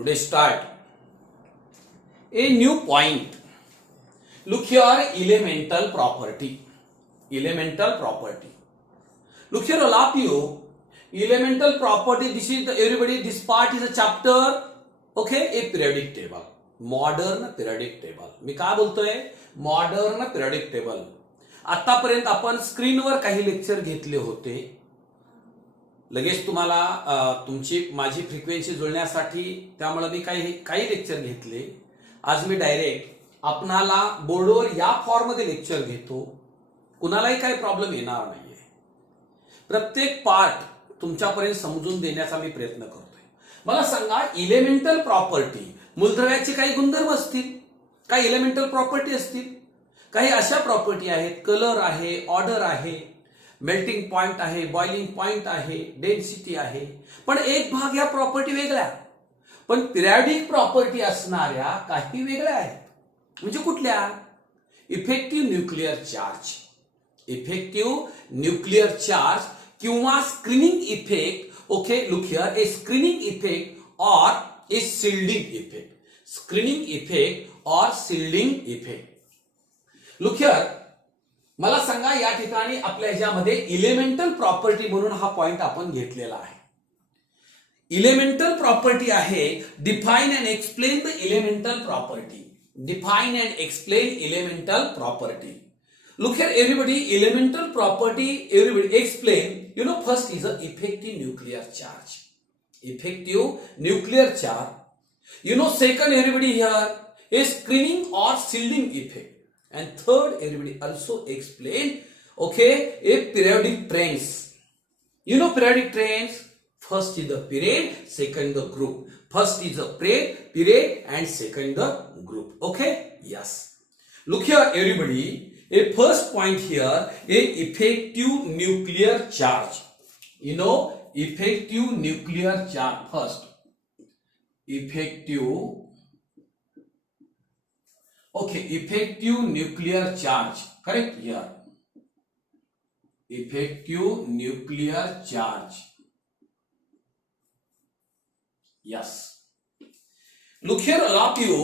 Today start a new point. Look here, elemental property. Elemental property. Look here, all of you. Elemental property. This is the everybody. This part is a chapter. Okay, a periodic table. Modern periodic table. मी काय बोलतोय? Modern periodic table. आतापर्यंत आपण स्क्रीनवर काही lecture घेतले होते. लगेच तुम्हाला तुमची माझी फ्रिक्वेन्सी जुळण्यासाठी त्यामुळे मी काही लेक्चर घेतले. आज मी डायरेक्ट आपणाला बोर्डवर या फॉर्म मध्ये लेक्चर घेतो. कुणालाही काही प्रॉब्लेम येणार नाहीये. प्रत्येक पार्ट तुमच्यापर्यंत समजून देण्याचा मी प्रयत्न करतोय. मला सांगा, इलेमेंटल प्रॉपर्टी मूलद्रव्याचे काही गुणधर्म असतील, काही इलेमेंटल प्रॉपर्टी असतील, काही अशा प्रॉपर्टी आहेत, कलर आहे, ऑर्डर आहे, मेल्टिंग पॉइंट आहे, बॉइलिंग पॉइंट आहे, डेन्सिटी आहे. पण एक भाग या प्रॉपर्टी वेगळ्या, पण पिरियडिक प्रॉपर्टी असणाऱ्या काही वेगळ्या आहेत. म्हणजे कुठल्या? Effective nuclear charge. Effective nuclear charge किंवा screening effect. Okay, look here, a screening effect और a shielding effect. Screening effect और शिल्डिंग इफेक्ट. लुक हियर, मला सांगा, या ठिकाणी आपल्या ह्याच्यामध्ये इलेमेंटल प्रॉपर्टी म्हणून हा पॉइंट आपण घेतलेला आहे. इलेमेंटल प्रॉपर्टी आहे define and explain the elemental property. Define and explain elemental property. Look here, everybody, elemental property, everybody explain. You know, first is a effective nuclear charge. Effective nuclear charge. You know, second, everybody here, a screening or shielding effect. And third, everybody also explain, okay, a periodic trends. You know, periodic trends. First is the period, second the group. First is the period, and second the group. Okay? Yes. Look here, everybody. A first point here, a effective nuclear charge. You know, effective nuclear charge first. Effective. Okay, effective nuclear charge. Correct here. Effective nuclear charge. Yes. Look here, all of you.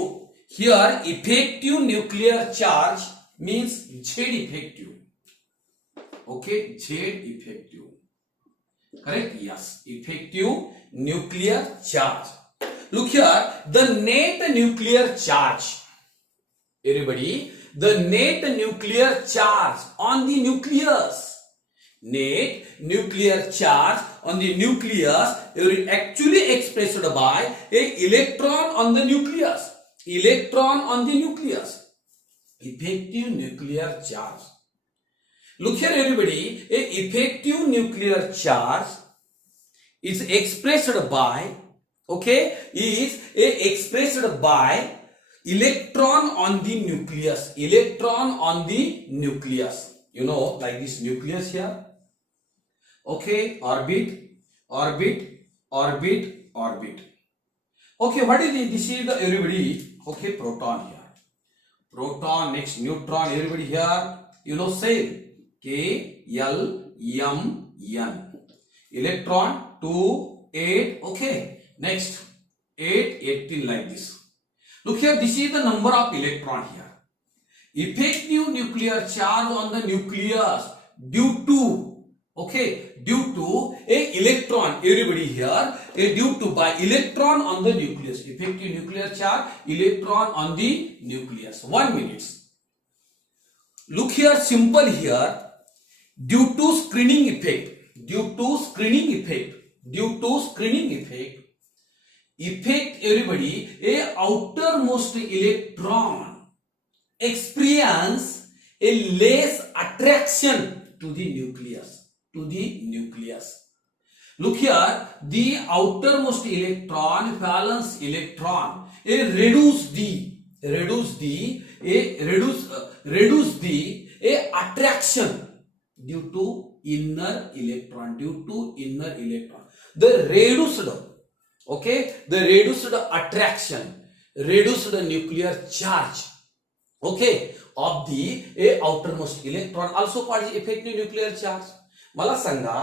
Here, effective nuclear charge means Z effective. Okay, Z effective. Correct? Yes. Effective nuclear charge. Look here, the net nuclear charge. Everybody, the net nuclear charge on the nucleus. Net nuclear charge on the nucleus is actually expressed by a electron on the nucleus. Electron on the nucleus. Effective nuclear charge. Look here, everybody. A effective nuclear charge is expressed by, okay, is expressed by electron on the nucleus. Electron on the nucleus. You know, like this nucleus here. Okay, orbit, orbit, orbit, orbit. Okay, what is this? This is the everybody. Okay, proton here. Proton, next neutron, everybody here, you know, same. K, L, M, N. Electron, 2, 8, okay. Next, 8, 18 like this. Look here, this is the number of electron here. Effective nuclear charge on the nucleus due to, okay, due to a electron, everybody here, a due to by electron on the nucleus. Effective nuclear charge, electron on the nucleus. 1 minute. Look here, simple here, due to screening effect, due to screening effect, due to screening effect, effect everybody, a outermost electron experience a less attraction to the nucleus. To the nucleus. Look here, the outermost electron, valence electron, reduce the attraction due to inner electron. Due to inner electron, the reduced, okay, the reduced attraction, reduced nuclear charge, okay, of the outermost electron also called effective nuclear charge. मला सांगा,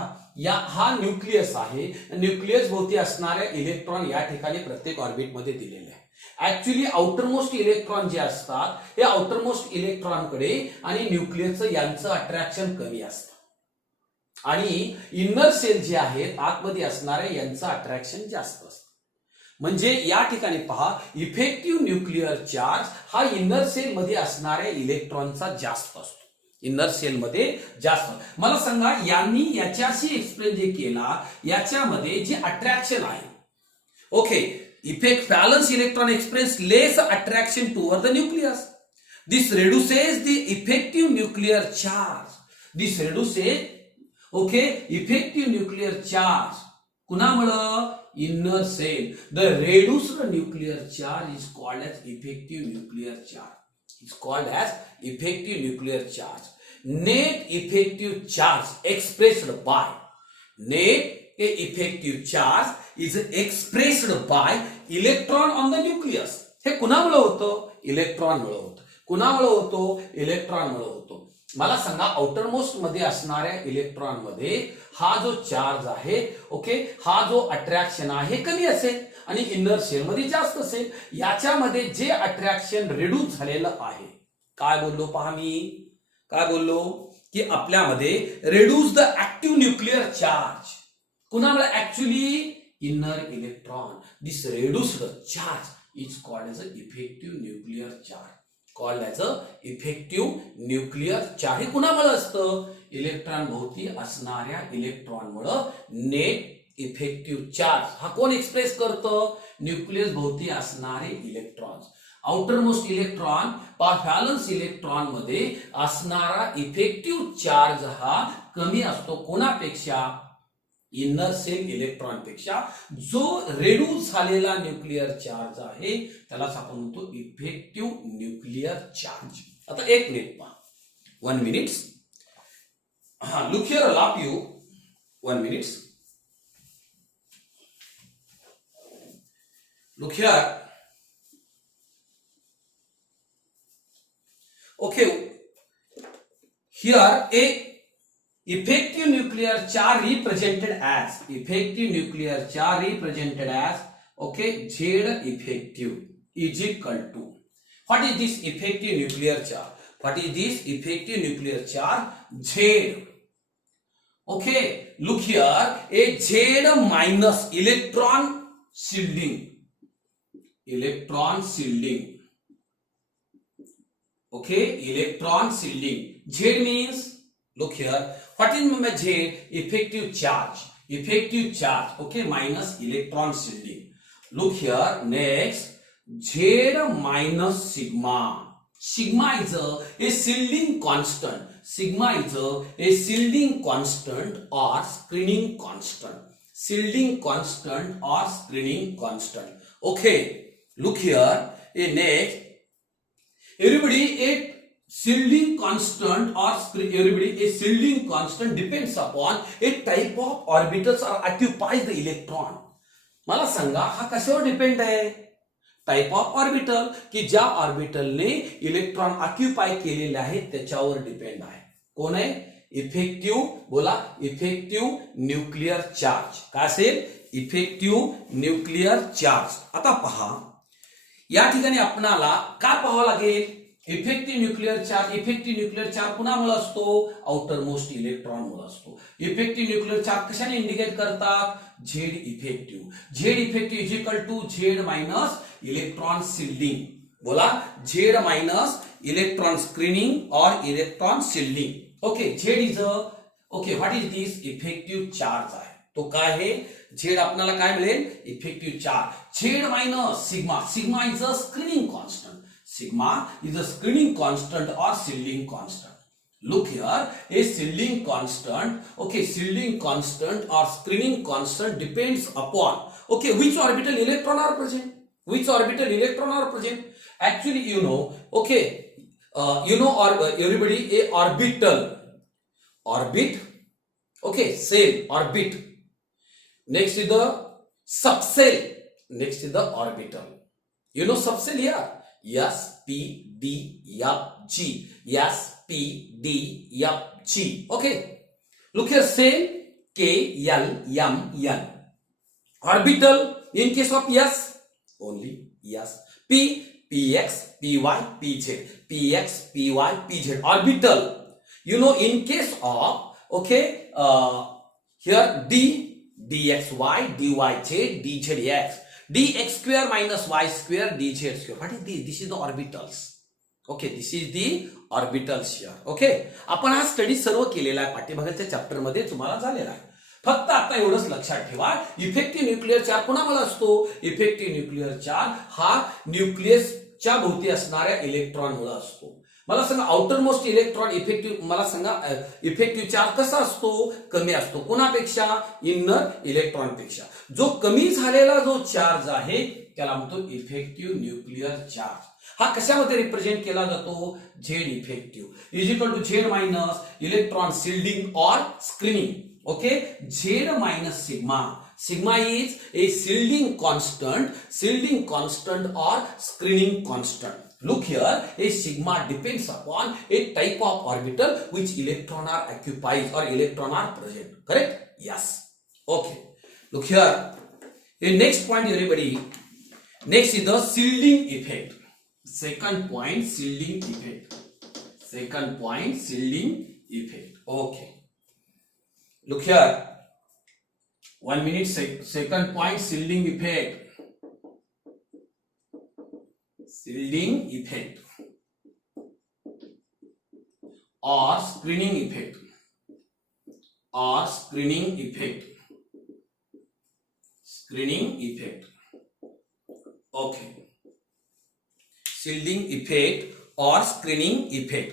हा nucleus आहे. Nucleus भोवती असणाऱ्या electron या ठिकाणी प्रत्येक ऑर्बिटमध्ये दिलेले आहे. ऍक्च्युली आउटर मोस्ट इलेक्ट्रॉन जे असतात हे आउटर मोस्ट इलेक्ट्रॉनकडे आणि न्यूक्लियसचं यांचं अट्रॅक्शन कमी असतं आणि इनर सेल जे आहेत आतमध्ये असणारे यांचं अट्रॅक्शन जास्त असतं. म्हणजे या ठिकाणी पहा, इफेक्टिव्ह न्यूक्लिअर चार्ज हा इनर सेल मध्ये असणाऱ्या इलेक्ट्रॉनचा जास्त असतो. इनर सेल मध्ये जास्त. मला सांगा, यांनी याच्याशी एक्सप्लेन जे केला याच्यामध्ये जे अट्रॅक्शन आहे, okay, effect valence electron express less attraction toward the nucleus. This reduces the effective nuclear charge. This reduces, okay, effective nuclear charge. कुणामुळं? Inner cell. The reduced nuclear charge is called as effective nuclear charge. It's called as effective nuclear charge. Net effective charge expressed by net effective charge is expressed by electron on the nucleus. हे कुणामुळे होतं? इलेक्ट्रॉनमुळे होतं. कुणामुळे होतो? इलेक्ट्रॉनमुळे होतो. मला सांगा, outer most मध्ये असणाऱ्या इलेक्ट्रॉन मध्ये हा जो चार्ज आहे, ओके, हा जो अट्रॅक्शन आहे कमी असेल आणि इनर सेल मध्ये जास्त असेल. याच्यामध्ये जे अट्रॅक्शन रिड्यूस झालेलं आहे, काय बोललो पहा, मी काय बोललो की आपल्यामध्ये reduce the active nuclear charge. कुणामुळे? Actually inner electron. This reduced charge is called as a effective nuclear charge. Called as a effective nuclear charge. हे कुणामुळे असतं? इलेक्ट्रॉन भोवती असणाऱ्या इलेक्ट्रॉनमुळे. नेट इफेक्टिव्ह चार्ज हा कोण एक्सप्रेस करतं? न्यूक्लियस भोवती असणारे electron. Outermost electron valence electron मध्ये असणारा इफेक्टिव्ह चार्ज हा कमी असतो. कोणापेक्षा? इनर सेल इलेक्ट्रॉन पेक्षा. जो रिड्यूस झालेला न्यूक्लिअर चार्ज आहे त्यालाच आपण म्हणतो इफेक्टिव्ह न्यूक्लिअर चार्ज. आता एक मिनिट पहा, 1 minute. Look here, I'll help you. 1 minute. Look here. Okay, here a effective nuclear charge represented as okay, Z effective is equal to, what is this effective nuclear charge? What is this effective nuclear charge? Z. Okay, look here, a Z minus electron shielding. Okay, electron shielding. Z means, look here, what is meant by Z? Effective charge. Okay, minus electron shielding. Look here, next, Z minus sigma. Sigma is a shielding constant. Sigma is a shielding constant or screening constant. Okay, look here, a next, everybody, a shielding constant depends upon a type of orbitals or occupies the electron. मला सांगा, हा कशावर depend आहे? Type of orbital, की ज्या ऑर्बिटलने electron occupy केलेले आहे त्याच्यावर डिपेंड आहे. कोण आहे? इफेक्टिव्ह, बोला, इफेक्टिव्ह न्यूक्लिअर चार्ज. काय असेल? Effective nuclear charge. आता पहा, या ठिकाणी आपणाला काय पाहावं लागेल? इफेक्टिव्ह न्यूक्लिअर चार्ज कुणामुळे असतो? आउटर मोस्ट इलेक्ट्रॉन मुळे असतो. इफेक्टिव्ह न्यूक्लिअर चार्ज कशाने इंडिकेट करतात? Z effective is equal to Z minus electron shielding. बोला, झेड मायनस इलेक्ट्रॉन स्क्रीनिंग और electron shielding. Okay, Z is okay, what is this? Effective charge आहे. तो काय आहे? झेड आपल्याला काय मिळेल? Effective charge. Z minus sigma is a screening constant. Sigma is a screening constant or shielding constant. Look here, a shielding constant, okay, shielding constant or screening constant depends upon, okay, which orbital electron are present. Actually, you know, okay, or everybody, a orbit, okay, cell, orbit. Next is the subcell. Next is the orbital. You know subcell here? S-P-D-F-G. Okay, look here, cell, K, L, M, N. Orbital, in case of S, only S. P, Px, Py, Pz. Px, Py, Pz. Orbital. You know, in case of, okay, here D, dxy, dyz, dzx. Dx square minus y square, dz square. What is this? This is the orbitals. Okay, this is the orbitals here. Okay, आपण हा study सर्व केलेला आहे, पाठ्यभागाच्या chapter मध्ये तुम्हाला झालेला आहे. फक्त आता एवढंच लक्षात ठेवा, इफेक्टिव्ह न्यूक्लिअर चार्ज कोणाला असतो? इफेक्टिव्ह न्यूक्लिअर चार्ज हा न्यूक्लियसच्या भोवती असणाऱ्या इलेक्ट्रॉन मुळे असतो. मला सांगा, आउटर मोस्ट इलेक्ट्रॉन इफेक्टिव्ह, मला सांगा इफेक्टिव्ह चार्ज कसा असतो? कमी असतो. कोणापेक्षा? इनर इलेक्ट्रॉन पेक्षा. जो कमी झालेला जो चार्ज आहे त्याला म्हणतो इफेक्टिव्ह न्यूक्लिअर चार्ज. हा कशामध्ये रिप्रेझेंट केला जातो? Z effective is equal to Z minus electron shielding और screening. Okay, Z minus sigma. Sigma is a shielding constant or screening constant. Look here, a sigma depends upon a type of orbital which electron are occupied or electron are present. Correct? Yes. Okay. Look here. The next point, everybody. Next is the shielding effect. Second point, shielding effect. Second point, shielding effect. Okay. Look here. 1 minute. Second point, shielding effect. Shielding effect or screening effect. Or screening effect. Screening effect. Okay. Shielding effect or screening effect.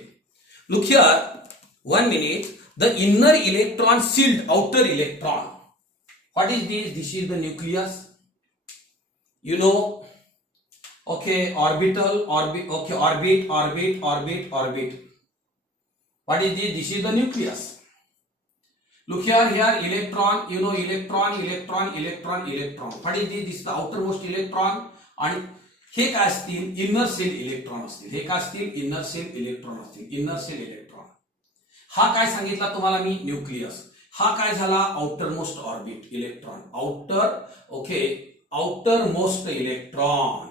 Look here. 1 minute. The inner electron shield outer electron. What is this? This is the nucleus. You know, okay, orbital, orbit, okay, orbit. What is this? This is the nucleus. Look here, electron, you know, electron. What is this? This is the outermost electron. And हे काय असतील? Inner shell electron असतील. हे काय असतील? Inner shell electron असतील. Inner shell electron. हा काय सांगितला तुम्हाला मी? न्यूक्लियस. हा काय झाला? Outermost orbit electron. Outermost electron.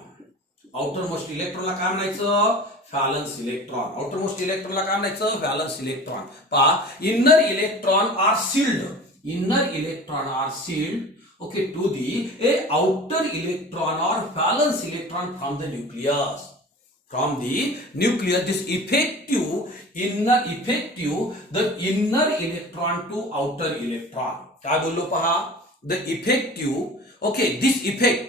Outermost इलेक्ट्रॉनला काय म्हणायचं? Valence electron. आउटर मोस्ट इलेक्ट्रॉनला काय म्हणायचं? Valence electron. पहा, inner electron are shield. Inner electron are shield, okay, to the outer electron or valence electron from the nucleus. From the nucleus, this the inner electron to outer electron. काय बोललो पहा? The effective, okay, this effect,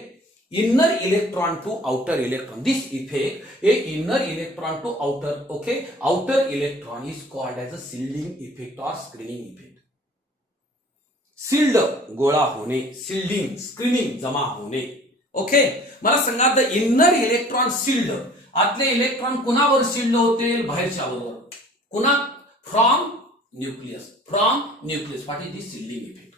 inner electron to outer electron. This effect, a inner electron to outer electron is called as a shielding effect or screening effect. Shield गोळा होणे, shielding, screening जमा होणे. Okay, मला सांगा, the inner electron shield. आतले electron कुणावर shield होतील? बाहेरच्या बरोबर. कुणा? From nucleus. What is this shielding effect?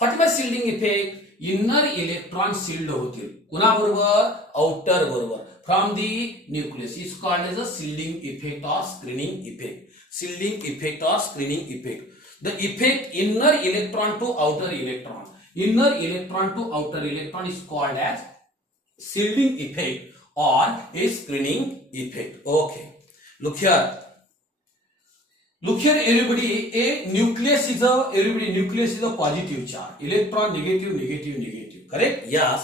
What is shielding effect? Inner electron shield होतील. कुणाबरोबर? आउटर बरोबर. From the nucleus is called as a shielding effect और स्क्रीनिंग इफेक्ट. सील्डिंग इफेक्ट और screening effect. The effect inner electron to outer electron. Inner electron to outer electron is called as shielding effect or a screening effect. Okay. Look here, everybody. Nucleus is a positive charge. Electron negative. Correct? Yes.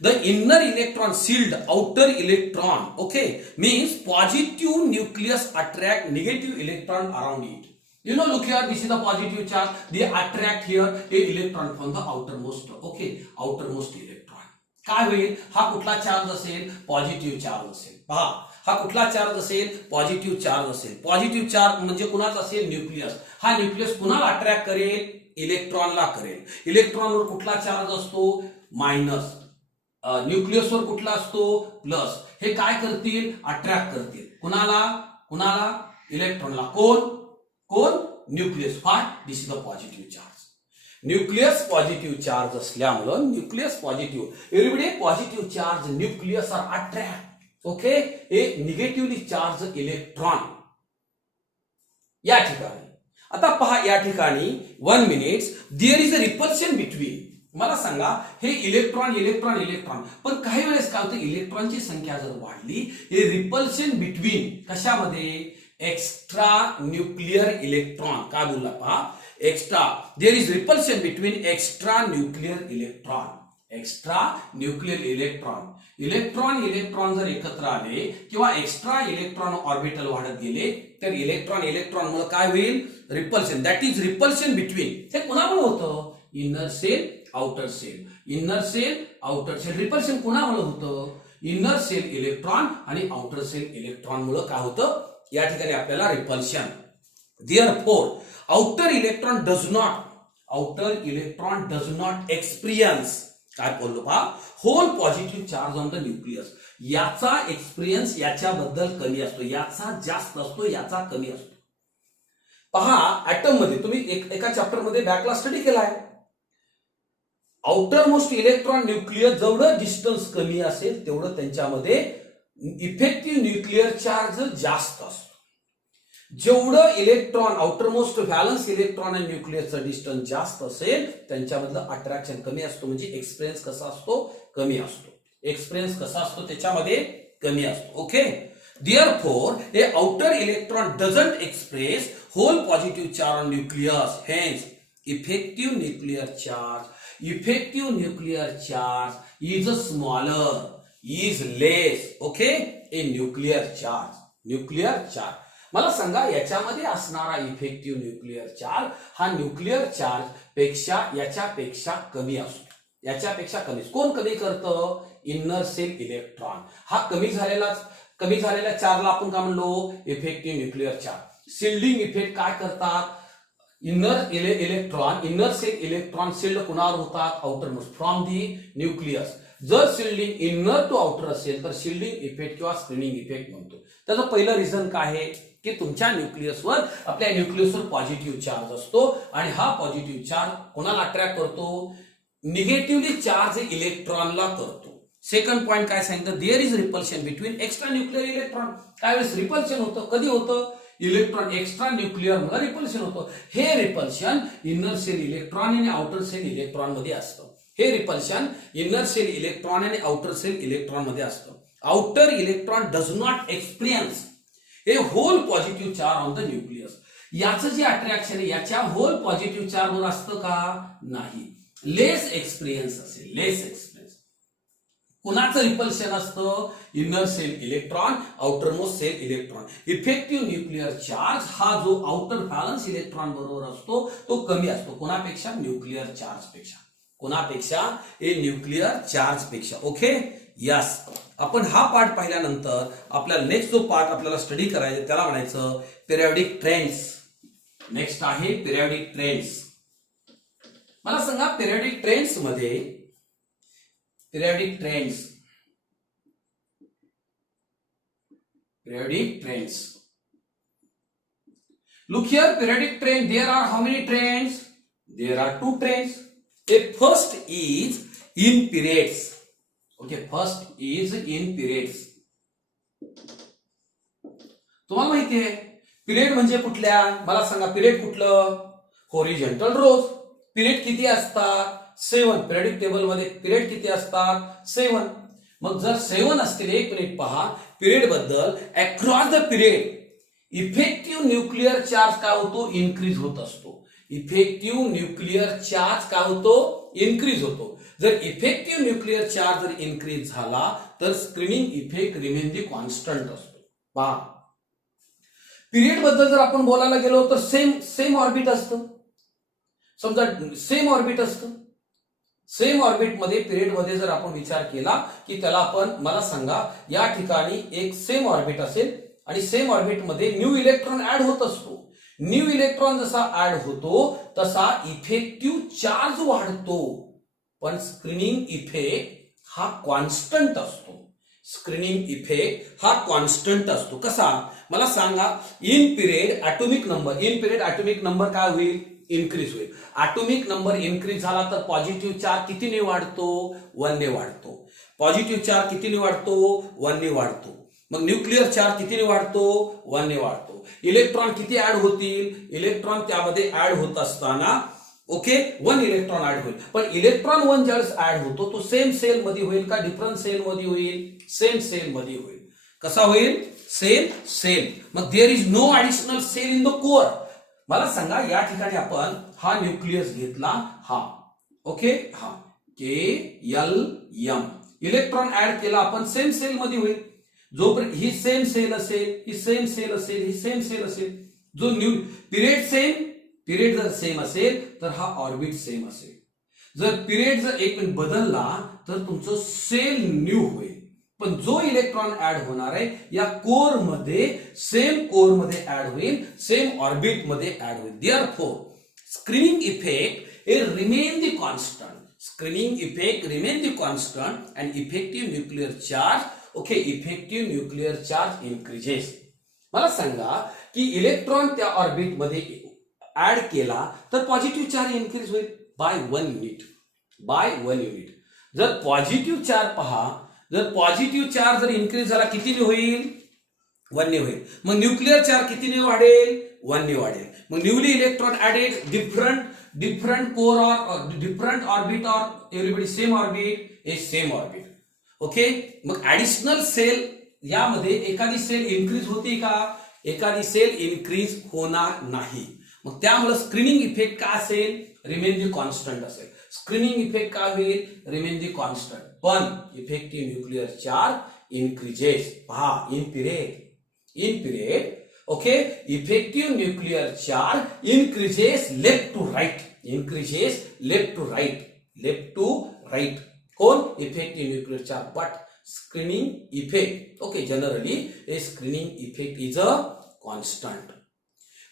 The inner electron shield outer electron. Okay, means positive nucleus attract negative electron around it. You know, look here, this is the positive charge. They attract here a electron from the outermost electron. काय होईल? हा कुठला charge असेल? Positive charge असेल. पहा, हा कुठला charge असेल? पॉझिटिव्ह चार्ज असेल. पॉझिटिव्ह चार्ज म्हणजे कुणाचा असेल? न्यूक्लियस. हा न्यूक्लियस कुणाला अट्रॅक्ट करेल? इलेक्ट्रॉनला करेल. इलेक्ट्रॉनवर कुठला चार्ज असतो? मायनस. न्यूक्लियसवर कुठला असतो? प्लस. हे काय करतील? अट्रॅक्ट करतील. कुणाला? इलेक्ट्रॉनला. कोण? न्यूक्लियस. फाट, this is the positive charge. Nucleus positive charge असल्यामुळं nucleus positive. Everybody positive charge nucleus are attract, okay, a negatively charge electron. या ठिकाणी आता पहा या ठिकाणी 1 minute, there is a repulsion between. मला सांगा हे इलेक्ट्रॉन इलेक्ट्रॉन इलेक्ट्रॉन, पण काही वेळेस काय होतं, इलेक्ट्रॉनची संख्या जर वाढली, हे रिपल्शन बिटवीन कशामध्ये, एक्स्ट्रा न्यूक्लियर इलेक्ट्रॉन. काय बोलला पहा, extra, there is repulsion between extra nuclear electron. Extra nuclear electron, electron electron जर एकत्र आले किंवा एक्स्ट्रा इलेक्ट्रॉन ऑर्बिटल वाढत गेले तर इलेक्ट्रॉन इलेक्ट्रॉन मुळे काय होईल, repulsion. That is repulsion between. हे कुणामुळे होतं, inner shell outer shell. Inner shell outer shell repulsion कुणामुळे होतं, इनर सेल इलेक्ट्रॉन आणि आउटर सेल इलेक्ट्रॉन मुळे काय होतं, या ठिकाणी आपल्याला repulsion. Therefore outer electron does not experience, काय बोललो पहा, whole positive charge on the nucleus. याचा एक्सपिरियन्स याच्याबद्दल कमी असतो, याचा जास्त असतो, याचा कमी असतो. पहा ऍटम मध्ये तुम्ही एका चॅप्टर मध्ये बॅकला स्टडी केलाय, आउटर मोस्ट इलेक्ट्रॉन न्यूक्लियर जेवढं डिस्टन्स कमी असेल तेवढं त्यांच्यामध्ये इफेक्टिव्ह न्यूक्लियर चार्ज जास्त असतो. जेवढं electron outer most valence electron आणि न्यूक्लियसचं डिस्टन्स जास्त असेल त्यांच्यामधलं अट्रॅक्शन कमी असतो, म्हणजे एक्सपिरियन्स कसा असतो, कमी असतो. एक्सपिरियन्स कसा असतो त्याच्यामध्ये कमी असतो. Okay, therefore a outer electron doesn't express whole positive charge on nucleus, hence effective nuclear charge is smaller, is less. Okay, a nuclear charge. मला सांगा याच्यामध्ये असणारा इफेक्टिव्ह न्यूक्लियर चार्ज हा न्यूक्लियर चार्ज पेक्षा याच्यापेक्षा कमी असतो, याच्यापेक्षा कमी. कोण कमी करतं, इनर सेल इलेक्ट्रॉन. हा कमी झालेला चार्जला आपण काय म्हणलो, effective nuclear charge. Shielding effect काय करतात, इनर सेल इलेक्ट्रॉन शिल्ड कुणावर होतात, outer most from the nucleus. जर शिल्डिंग इनर टू आउटर असेल तर शिल्डिंग इफेक्ट किंवा स्क्रीनिंग इफेक्ट म्हणतो. त्याचं पहिलं रिझन काय आहे की तुमच्या न्यूक्लियसवर, आपल्या न्यूक्लियसवर पॉझिटिव्ह चार्ज असतो आणि हा पॉझिटिव्ह चार्ज कोणाला अट्रॅक्ट करतो, निगेटिव्हली चार्ज इलेक्ट्रॉनला करतो. सेकंड पॉइंट काय सांगितलं, there is repulsion between extra nuclear electron. त्यावेळेस रिपल्शन होतं, कधी होतं, इलेक्ट्रॉन एक्स्ट्रा न्यूक्लियर मध्ये रिपल्शन होतं. हे रिपल्शन इनर सेल इलेक्ट्रॉन आणि आउटर सेल इलेक्ट्रॉन मध्ये असतं. हे रिपल्शन इनर सेल इलेक्ट्रॉन आणि आउटर सेल इलेक्ट्रॉन मध्ये असतं. Outer electron does not experience a whole positive charge on the nucleus. याचं जे अट्रॅक्शन आहे याच्या होल पॉझिटिव्ह चार्ज वर असतं का, नाही. लेस एक्सपिरियन्स असेल, लेस एक्सपिरियन्स. कुणाचं रिपल्शन असतं, inner shell electron, outer most shell electron. Effective nuclear charge हा जो आउटर व्हॅलन्स इलेक्ट्रॉन बरोबर असतो तो कमी असतो. कोणापेक्षा, न्यूक्लियर चार्ज पेक्षा. कोणापेक्षा, ए न्यूक्लियर चार्ज पेक्षा. Okay, yes. आपण हा पार्ट पाहिल्यानंतर आपल्याला नेक्स्ट जो पार्ट आपल्याला स्टडी करायचा त्याला म्हणायचं पिरियॉडिक ट्रेंड्स. नेक्स्ट आहे पिरियॉडिक ट्रेंड्स. मला सांगा पिरियॉडिक ट्रेंड्स मध्ये, periodic trends. Look here, periodic trend. There are how many trends? There are 2 trends. A first is in periods. Okay, first is in periods. तुम्हाला माहिती आहे period म्हणजे कुठल्या, मला सांगा पिरियड कुठलं, हॉरिझॉन्टल रोज. पिरियड किती असतात, 7. पिरियडिक टेबल मध्ये पिरियड किती असतात, 7. मग जर 7 असतील, एक मिनिट पहा, पिरियड बद्दल across the period effective nuclear charge काय होतो, इन्क्रीज होत असतो. इफेक्टिव्ह न्यूक्लियर चार्ज काय होतो, इन्क्रीज होतो. जर इफेक्टिव्ह न्यूक्लियर चार्ज जर इन्क्रीज झाला तर screening effect remain the constant असतो. पहा पिरियड बद्दल जर आपण बोलायला गेलो तर सेम ऑर्बिट असतं. समजा सेम ऑर्बिट असतं, सेम ऑर्बिट मध्ये पिरियड मध्ये जर आपण विचार केला की त्याला आपण, मला सांगा या ठिकाणी एक सेम ऑर्बिट असेल आणि सेम ऑर्बिट मध्ये न्यू इलेक्ट्रॉन ऍड होत असतो. न्यू इलेक्ट्रॉन जसा ऍड होतो तसा इफेक्टिव्ह चार्ज वाढतो, पण स्क्रीनिंग इफेक्ट हा कॉन्स्टंट असतो. स्क्रीनिंग इफेक्ट हा कॉन्स्टंट असतो. कसा, मला सांगा, इन पिरियड ऍटॉमिक नंबर काय होईल, इन्क्रीज होईल. ऍटॉमिक नंबर इन्क्रीज झाला तर पॉझिटिव्ह चार्ज कितीने वाढतो, 1 ने वाढतो. पॉझिटिव्ह चार्ज कितीने वाढतो, 1 ने वाढतो. मग न्यूक्लिअर चार्ज कितीने वाढतो? 1 ने वाढतो. इलेक्ट्रॉन किती ऍड होतील? इलेक्ट्रॉन त्यामध्ये ऍड होत असताना ओके 1 इलेक्ट्रॉन ऍड होईल. पण इलेक्ट्रॉन 1 ज्यावेळेस ऍड होतो तो सेम सेल मध्ये होईल का डिफरंट सेल मध्ये होईल? सेम सेल मध्ये होईल. कसा होईल? Same shell. मग there is no additional shell in the core. मला सांगा या ठिकाणी आपण हा न्यूक्लियस घेतला हा ओके हा KLM इलेक्ट्रॉन ऍड केला आपण सेम सेल मध्ये होईल. जोपर्यंत ही सेम सेल असेल ही सेम सेल असेल ही सेम सेल असेल जो न्यू पिरियड सेम पिरियड जर सेम असेल तर हा ऑर्बिट सेम असेल. जर पिरियड जर एक मिनिट बदलला तर तुमचं सेल न्यू होईल. पण जो इलेक्ट्रॉन ऍड होणार आहे या कोर मध्ये सेम कोर मध्ये ऍड होईल सेम ऑर्बिट मध्ये ऍड होईल. Therefore screening effect remain the constant. Screening effect remain the constant and effective nuclear charge okay effective nuclear charge increases. मला सांगा की इलेक्ट्रॉन त्या ऑर्बिट मध्ये ऍड केला तर पॉझिटिव्ह चार्ज इन्क्रीज होईल बाय 1 युनिट. By 1 unit. जर पॉझिटिव्ह चार्ज पहा जर पॉझिटिव्ह चार्ज जर इन्क्रीज झाला कितीने होईल? 1 ने होईल. मग न्यूक्लिअर चार्ज कितीने वाढेल? 1 ने वाढेल. मग newly electron added different core और डिफरंट ऑर्बिट और एव्हरीबडी सेम ऑर्बिट ए सेम ऑर्बिट ओके. मग ऍडिशनल सेल यामध्ये एखादी सेल इन्क्रीज होती का? एखादी सेल इन्क्रीज होणार नाही. मग त्यामुळे स्क्रीनिंग इफेक्ट काय असेल? रिमेन दी कॉन्स्टंट असेल. स्क्रीनिंग इफेक्ट काय होईल? Remain the constant. पण इफेक्टिव्ह न्यूक्लिअर चार्ज इन्क्रीजेस. पहा in period okay effective nuclear charge increases left to right. Increases left to right. Left to right. कोण? Effective nuclear charge. But screening effect okay generally a screening effect is a constant.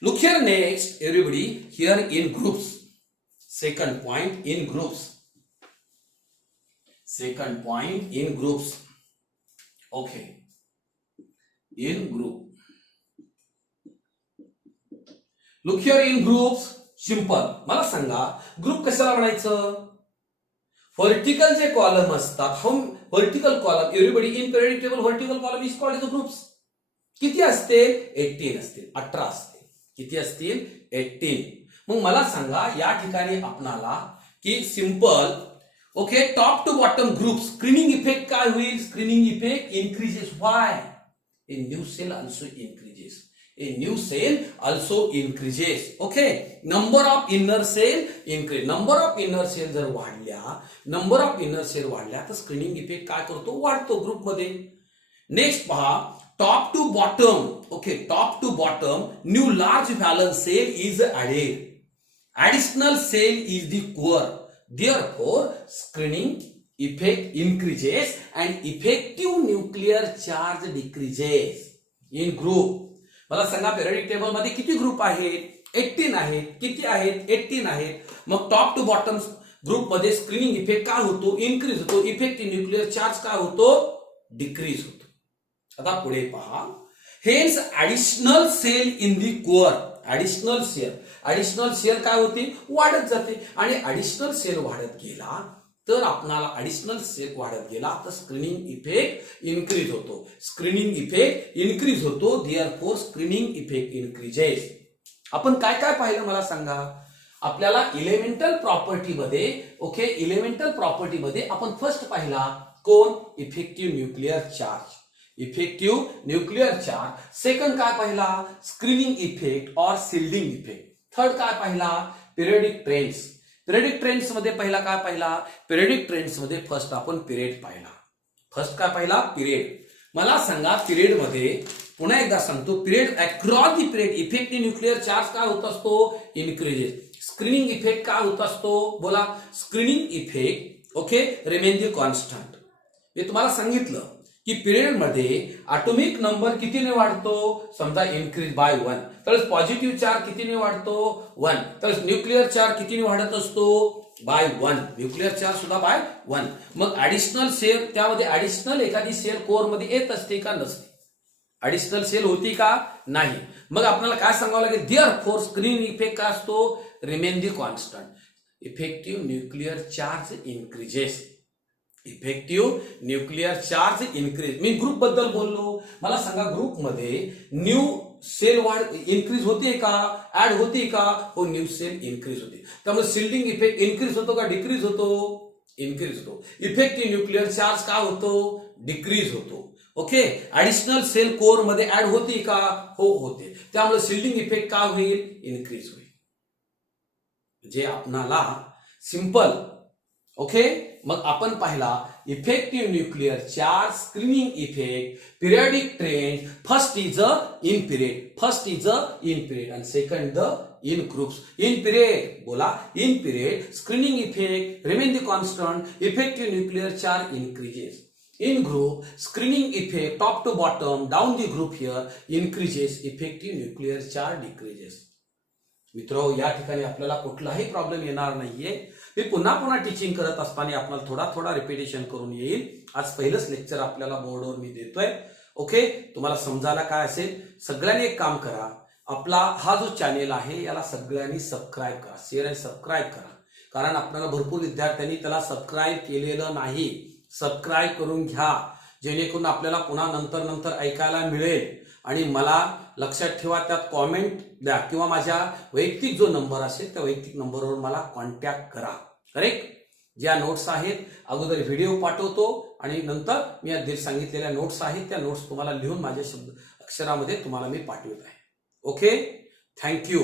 Look here next everybody here in groups. Second point in groups. Second point in groups. Okay. In group. Look here in groups. Simple. मला सांगा group कशाला म्हणायचं? Vertical जे column असतात हम vertical column everybody in periodic table vertical column is called as groups. किती असतील? 18 असतील. 18 असतील. किती असतील? 18. मग मला सांगा या ठिकाणी आपणाला की simple okay top to bottom group screening effect काय होईल? Screening effect increases. Why? A new shell also increases. A new cell also increases. Okay. Number of inner cell increase. Number of inner cell जर वाढल्या number of inner cell वाढल्या तर screening effect काय करतो? वाढतो group मध्ये. Next पहा top to bottom okay top to bottom new large valence shell is added. Additional shell is the core. Therefore screening effect increases and effective nuclear charge decreases in group. मला सांगा periodic table मध्ये किती group आहेत? 18 आहेत. किती आहेत? 18 आहेत. मग टॉप टू बॉटम ग्रुप मध्ये स्क्रीनिंग इफेक्ट काय होतो? इन्क्रीज होतो. इफेक्टिव्ह न्यूक्लिअर चार्ज काय होतो? डिक्रीज होतो. आता पुढे पहा hence additional shell in the core. Additional shell काय होते? वाढत जाते. आणि ऍडिशनल सेल वाढत गेला तर आपणाला ऍडिशनल सेल वाढत गेला तर स्क्रीनिंग इफेक्ट इन्क्रीज होतो. स्क्रीनिंग इफेक्ट इन्क्रीज होतो. Therefore screening effect increases. आपण काय काय पाहिलं मला सांगा? आपल्याला इलेमेंटल प्रॉपर्टी मध्ये ओके इलेमेंटल प्रॉपर्टी मध्ये आपण फर्स्ट पाहिला कोण? Effective nuclear charge. Effective nuclear charge. Second काय पाहिला? स्क्रीनिंग इफेक्ट और शिल्डिंग इफेक्ट. थर्ड काय पाहिला? Periodic trends. पिरियडिक ट्रेंड्स मध्ये पहिला काय पाहिला? पिरियडिक ट्रेंड्स मध्ये फर्स्ट आपण पिरियड पाहिला. फर्स्ट काय पाहिला? पिरियड. मला सांगा पिरियड मध्ये पुन्हा एकदा सांगतो period across the period effective nuclear charge काय होत असतो? इन्क्रीजेस. स्क्रीनिंग इफेक्ट काय होत असतो? बोला. Screening effect okay remain the constant. मी तुम्हाला सांगितलं की पिरियड मध्ये ॲटॉमिक नंबर कितीने वाढतो? समजा इन्क्रीज बाय 1 तर पॉझिटिव्ह चार्ज कितीने वाढतो? 1. तर न्यूक्लिअर चार्ज कितीने वाढत असतो? बाय 1. न्यूक्लिअर चार्ज सुद्धा बाय 1. मग ऍडिशनल सेल त्यामध्ये ऍडिशनल एखादी सेल कोर मध्ये येत असते का? नसते. ऍडिशनल सेल होती का? नाही. मग आपल्याला काय सांगावं लागेल? देअरफॉर स्क्रीनिंग इफेक्ट काय असतो? Remain the constant. Effective nuclear charge increases. Effective nuclear charge increase. मी ग्रुप बद्दल बोललो, मला सांगा ग्रुपमध्ये न्यू सेल वाढ इन्क्रीज होते का, ऍड होते का? हो, न्यू सेल इन्क्रीज होते. त्यामुळे शिल्डिंग इफेक्ट इन्क्रीज होतो का डिक्रीज होतो? इन्क्रीज होतो. इफेक्टिव्ह न्यूक्लिअर चार्ज काय होतो? डिक्रीज होतो. ओके. ऍडिशनल सेल कोअर मध्ये ऍड होती का? हो, होते. त्यामुळे शिल्डिंग इफेक्ट काय होईल? इन्क्रीज होईल. जे आपणाला सिंपल. ओके. मग आपण पाहिला effective nuclear charge screening effect, periodic trend. First is in period आणि second the in groups. In period बोला, in period screening effect remain the constant, effective nuclear charge increases. In group, screening effect top to bottom down the group here increases, effective nuclear charge decreases. मित्रो, या ठिकाणी आपल्याला कुठलाही problem येणार नाहीये. मी पुन्हा teaching करत असताना आपल्याला थोडा रिपिटेशन करून येईल. आज पहिलंच लेक्चर आपल्याला बोर्डवर मी देतोय. ओके. तुम्हाला समजायला काय असेल, सगळ्यांनी एक काम करा, आपला हा जो चॅनेल आहे याला सगळ्यांनी सबस्क्राईब करा, शेअर आणि सबस्क्राईब करा. कारण आपल्याला भरपूर विद्यार्थ्यांनी त्याला सबस्क्राईब केलेलं नाही. सबस्क्राईब करून घ्या, जेणेकरून आपल्याला पुन्हा नंतर ऐकायला मिळेल. आणि मला लक्षात ठेवा, त्यात कॉमेंट द्या किंवा माझ्या वैयक्तिक जो नंबर असेल त्या वैयक्तिक नंबरवर मला कॉन्टॅक्ट करा. करेक्ट. ज्या नोट्स आहेत अगोदर व्हिडिओ पाठवतो आणि नंतर मी आधी सांगितलेल्या नोट्स आहेत त्या नोट्स तुम्हाला लिहून माझ्या अक्षरामध्ये तुम्हाला मी पाठवत आहे. ओके. थँक्यू.